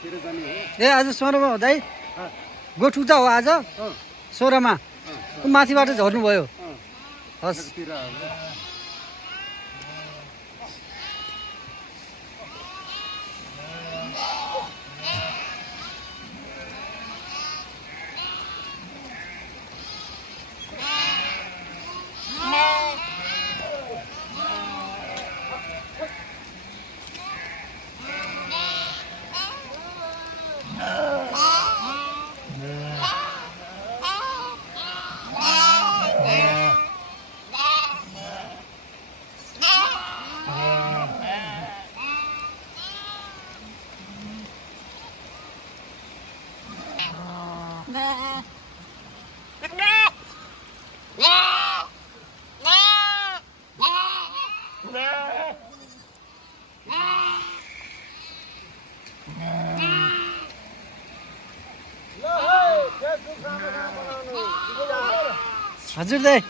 ए आज 16मा हो दाइ गोठुता हो आज 16मा माथिबाट झर्नुभयो हस् हजुर दाइ